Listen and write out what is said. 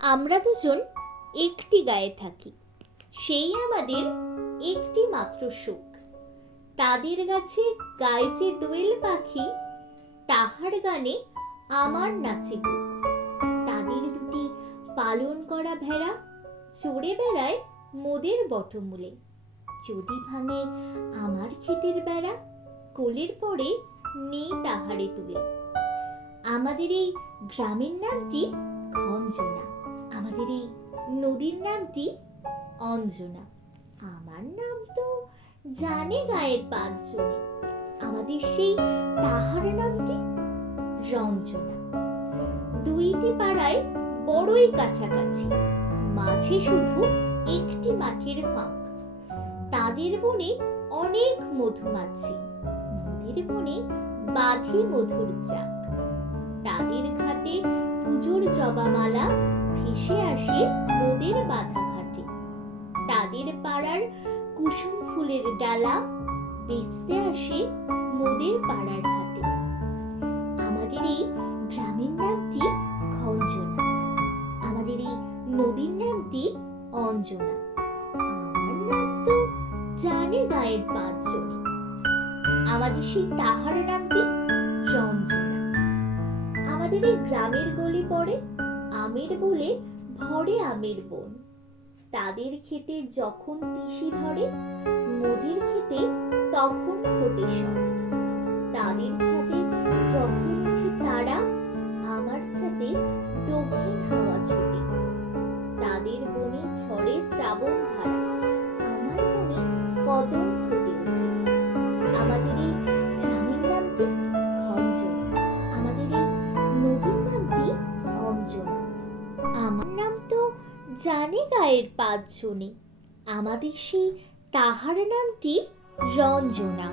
আমরা দুজন একটি গায়ে থাকি, সেই আমাদের একটি মাত্র সুখ। তাদের গাছে গাইছে দোয়েল পাখি, তাহার গানে আমার নাচে বুক। তাদের দুটি পালন করা ভেড়া চড়ে বেড়ায় মোদের বটমূলে। যদি ভাঙে আমার ক্ষেতের বেড়া, কোলের পরে নেই তাহারে তুলে। আমাদের এই গ্রামের নামটি খঞ্জনা, আমাদের এই নদীর নামটি অঞ্জনা। আমার নাম তো জানে গায়ের পাঁচজনে, আমাদের সেই তাহার নামটি রঞ্জনা। দুইটি পাড়ায় বড়ই কাছাকাছি, মাঝে শুধু একটি মাঠের ফাঁক। তাদের বনে অনেক মধুমাছি, মোদের বনে বাঁধে মধুর চাক। তাদের ঘাটে পুজোর জবামালা ভেসে আসে মোদের বাঁধা ঘাটে। তাদের পাড়ার কুসুম ফুলের ডালা বেচতে আসে মোদের পাড়ার হাটে। আমাদের এই গ্রামের নামটি খঞ্জনা, আমাদের এই নদীর নামটি অঞ্জনা। আমার নাম তো জানে গায়ের পাঁচজনে, আমাদের সেই তাহার নামটি রঞ্জনা। আমাদের এই গ্রামের গলি পড়ে আমের বলে ভরে আমের বন। তাদের খেতে যখন তিসি ধরে, মোদের খেতে তখন ফোটে সব। তাদের ছাদে যখন উঠে তারা, আমার ছাদে দক্ষিণ হাওয়া ছোটে। তাদের বনে ঝরে শ্রাবণ ধারা, আমার বনে কদম ফুটে ওঠে। আমাদের এই গ্রামের নামটি খঞ্জনা, আমাদের এই নদীর নামটি অঞ্জনা। আমার নাম তো জানে গায়ের পাঁচজনে, আমাদের সেই তাহার নামটি রঞ্জনা।